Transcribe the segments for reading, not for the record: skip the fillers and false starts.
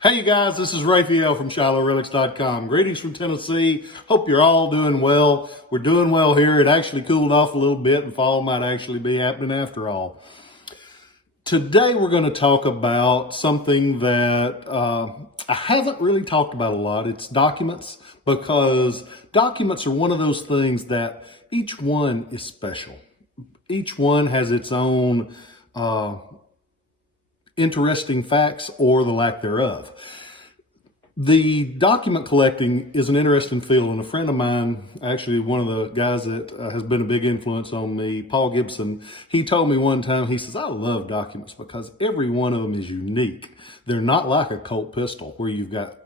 Hey you guys, this is Rafael from Shiloh Relics.com. Greetings from Tennessee. Hope you're all doing well. We're doing well here. It actually cooled off a little bit and fall might actually be happening after all. Today we're going to talk about something that I haven't really talked about a lot. It's documents, because documents are one of those things that each one is special. Each one has its own interesting facts or the lack thereof. The document collecting is an interesting field, and a friend of mine, actually one of the guys that has been a big influence on me, Paul Gibson, he told me one time, he says, I love documents because every one of them is unique. They're not like a Colt pistol where you've got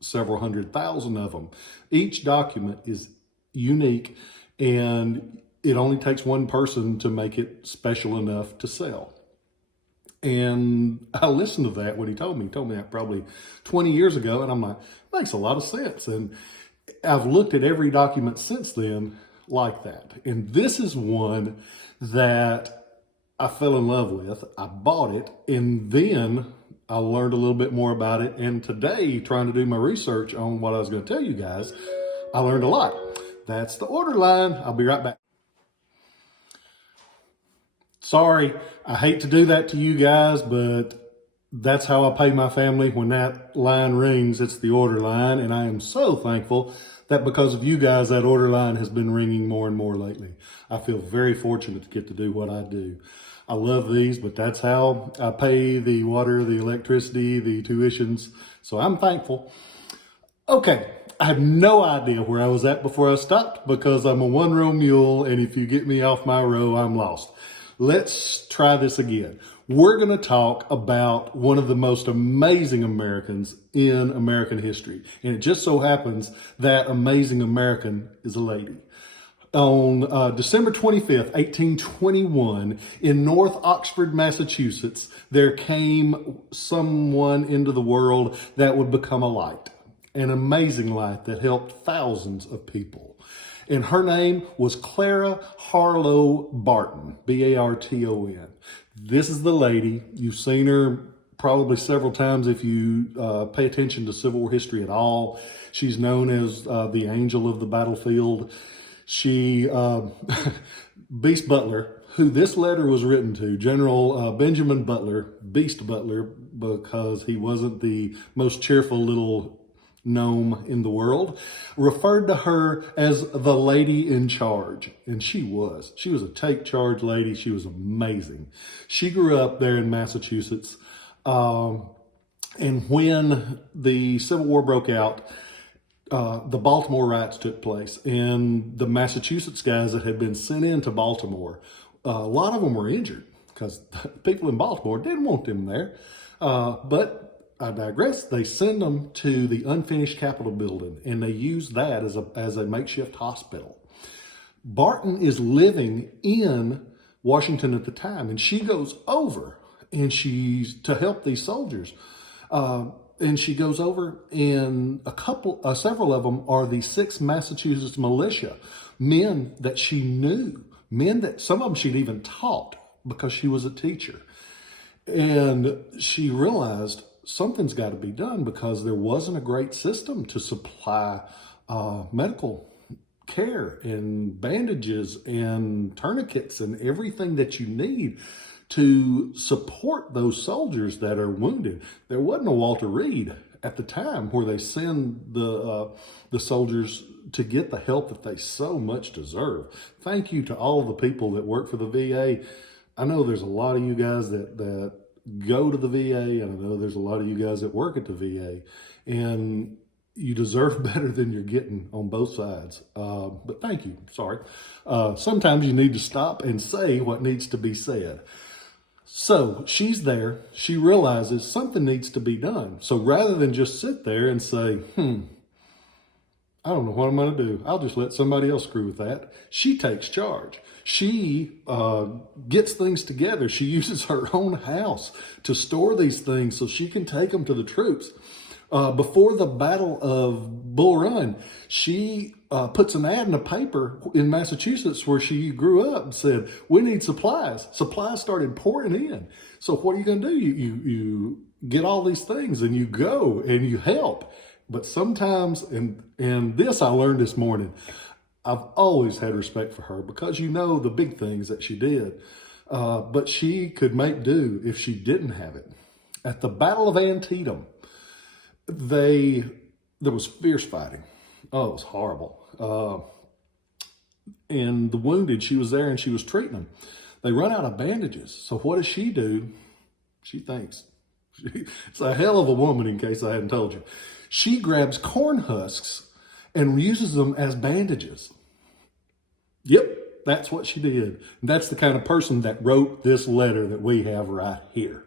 several 100,000 of them. Each document is unique, and it only takes one person to make it special enough to sell. And I listened to that, what he told me. He told me that probably 20 years ago, and I'm like, makes a lot of sense. And I've looked at every document since then like that. And this is one that I fell in love with. I bought it, and then I learned a little bit more about it. And today, trying to do my research on what I was going to tell you guys, I learned a lot. That's the order line. I'll be right back. Sorry, I hate to do that to you guys, but that's how I pay my family. When that line rings, it's the order line. And I am so thankful that because of you guys, that order line has been ringing more and more lately. I feel very fortunate to get to do what I do. I love these, but that's how I pay the water, the electricity, the tuitions. So I'm thankful. Okay. I have no idea where I was at before I stopped, because I'm a one-row mule, and if you get me off my row, I'm lost. Let's try this again. We're going to talk about one of the most amazing Americans in American history. And it just so happens that amazing American is a lady. On December 25th, 1821, in North Oxford, Massachusetts, there came someone into the world that would become a light. An amazing light that helped thousands of people. And her name was Clara Barton, B-A-R-T-O-N. This is the lady. You've seen her probably several times if you pay attention to Civil War history at all. She's known as the angel of the battlefield. She, Beast Butler, who this letter was written to, General Benjamin Butler, Beast Butler, because he wasn't the most cheerful little gnome in the world, referred to her as the lady in charge. And she was a take charge lady. She was amazing. She grew up there in Massachusetts. And when the Civil War broke out, the Baltimore riots took place, and the Massachusetts guys that had been sent into Baltimore, a lot of them were injured because people in Baltimore didn't want them there. But I digress. They send them to the unfinished Capitol building, and they use that as a makeshift hospital. Barton is living in Washington at the time, and she goes over, and she's to help these soldiers. And she goes over, and several of them are the 6th Massachusetts militia, men that she knew, men that some of them she'd even taught because she was a teacher. And she realized something's got to be done, because there wasn't a great system to supply medical care and bandages and tourniquets and everything that you need to support those soldiers that are wounded. There wasn't a Walter Reed at the time where they send the soldiers to get the help that they so much deserve. Thank you to all the people that work for the VA. I know there's a lot of you guys that go to the VA, and I know there's a lot of you guys that work at the VA, and you deserve better than you're getting on both sides. But thank you. Sorry. Sometimes you need to stop and say what needs to be said. So she's there. She realizes something needs to be done. So rather than just sit there and say, I don't know what I'm going to do, I'll just let somebody else screw with that, she takes charge. She gets things together. She uses her own house to store these things so she can take them to the troops. Before the Battle of Bull Run, she puts an ad in a paper in Massachusetts where she grew up and said, we need supplies. Supplies started pouring in. So what are you going to do? You get all these things and you go and you help. But sometimes, and this I learned this morning, I've always had respect for her because you know the big things that she did. But she could make do if she didn't have it. At the Battle of Antietam, there was fierce fighting. Oh, it was horrible. And the wounded, she was there and she was treating them. They run out of bandages. So what does she do? She thinks. It's a hell of a woman, in case I hadn't told you. She grabs corn husks and uses them as bandages. Yep, that's what she did. And that's the kind of person that wrote this letter that we have right here.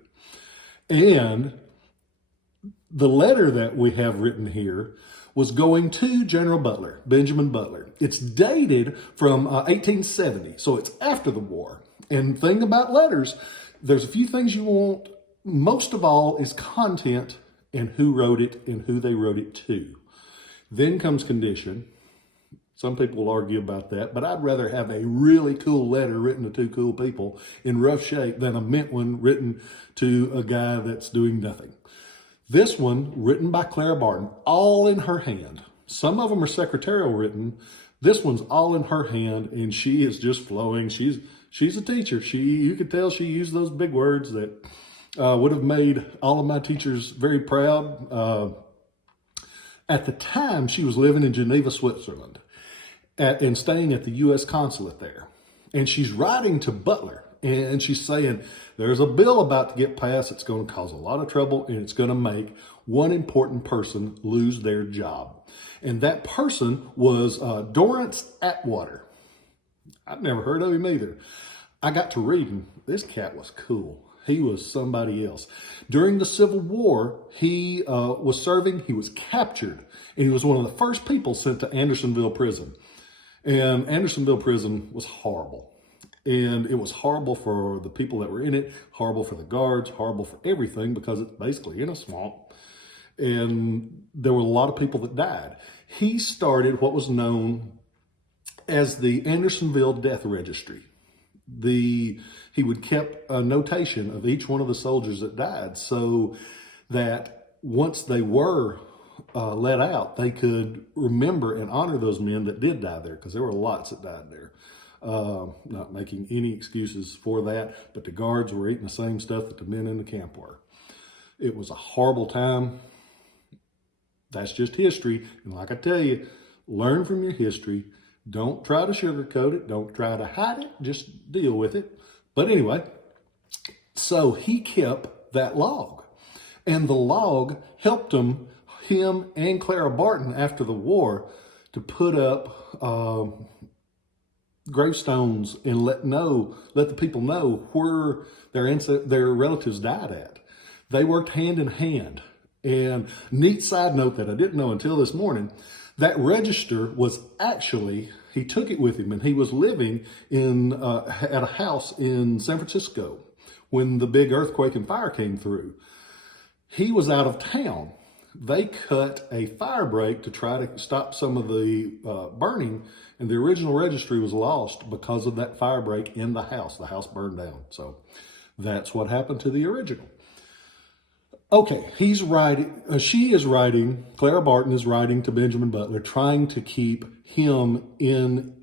And the letter that we have written here was going to General Butler, Benjamin Butler. It's dated from 1870, so it's after the war. And the thing about letters, there's a few things you want. Most of all is content and who wrote it and who they wrote it to. Then comes condition. Some people will argue about that, but I'd rather have a really cool letter written to two cool people in rough shape than a mint one written to a guy that's doing nothing. This one, written by Clara Barton, all in her hand. Some of them are secretarial written. This one's all in her hand, and she is just flowing. She's a teacher. You could tell she used those big words that would have made all of my teachers very proud. At the time, she was living in Geneva, Switzerland, and staying at the U.S. consulate there. And she's writing to Butler, and she's saying, there's a bill about to get passed. It's going to cause a lot of trouble, and it's going to make one important person lose their job. And that person was Dorrance Atwater. I've never heard of him either. I got to read him. This cat was cool. He was somebody else. During the Civil War, he was serving. He was captured, and he was one of the first people sent to Andersonville Prison. And Andersonville Prison was horrible. And it was horrible for the people that were in it, horrible for the guards, horrible for everything because it's basically in a swamp. And there were a lot of people that died. He started what was known as the Andersonville Death Registry. He would keep a notation of each one of the soldiers that died so that once they were let out, they could remember and honor those men that did die there, because there were lots that died there. Not making any excuses for that, but the guards were eating the same stuff that the men in the camp were. It was a horrible time. That's just history. And like I tell you, learn from your history. Don't try to sugarcoat it. Don't try to hide it. Just deal with it. But anyway, so he kept that log. And the log helped him and Clara Barton after the war to put up gravestones and let the people know where their relatives died at. They worked hand in hand. And neat side note that I didn't know until this morning, that register was actually, he took it with him, and he was living at a house in San Francisco when the big earthquake and fire came through. He was out of town. They cut a fire break to try to stop some of the burning, and the original registry was lost because of that fire break in the house. The house burned down. So that's what happened to the original. Okay, Clara Barton is writing to Benjamin Butler, trying to keep him in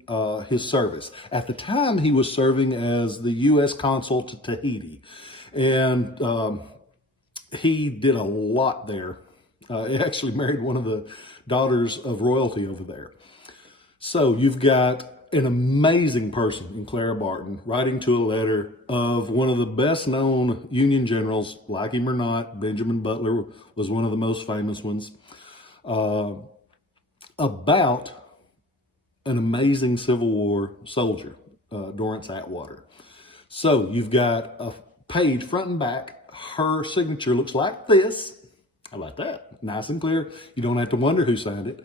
his service. At the time, he was serving as the U.S. consul to Tahiti, and he did a lot there. He actually married one of the daughters of royalty over there. So you've got an amazing person in Clara Barton writing to a letter of one of the best known Union generals, like him or not. Benjamin Butler was one of the most famous ones, about an amazing Civil War soldier, Dorrance Atwater. So you've got a page front and back. Her signature looks like this. How about that? Nice and clear. You don't have to wonder who signed it.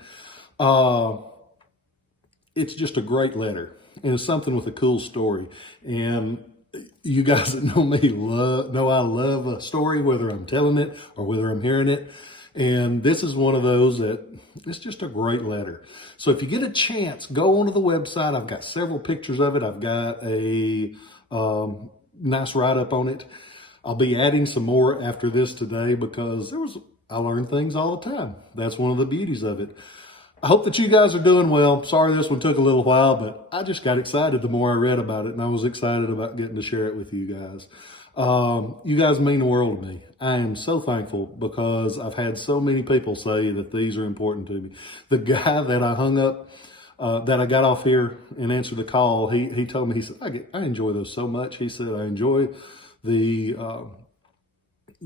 It's just a great letter, and it's something with a cool story. And you guys that know me know I love a story, whether I'm telling it or whether I'm hearing it. And this is one of those that it's just a great letter. So if you get a chance, go onto the website. I've got several pictures of it. I've got a nice write-up on it. I'll be adding some more after this today because I learn things all the time. That's one of the beauties of it. I hope that you guys are doing well. Sorry this one took a little while, but I just got excited the more I read about it, and I was excited about getting to share it with you guys. You guys mean the world to me. I am so thankful because I've had so many people say that these are important to me. The guy that I hung up, that I got off here and answered the call, he told me, he said, I enjoy those so much. He said, I enjoy the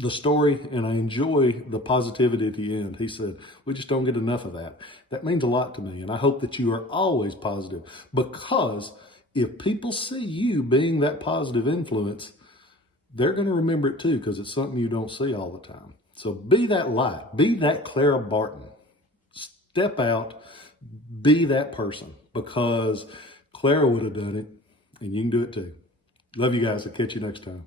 story, and I enjoy the positivity at the end. He said, we just don't get enough of that. That means a lot to me, and I hope that you are always positive, because if people see you being that positive influence, they're going to remember it too, because it's something you don't see all the time. So be that light. Be that Clara Barton. Step out. Be that person, because Clara would have done it, and you can do it too. Love you guys. I'll catch you next time.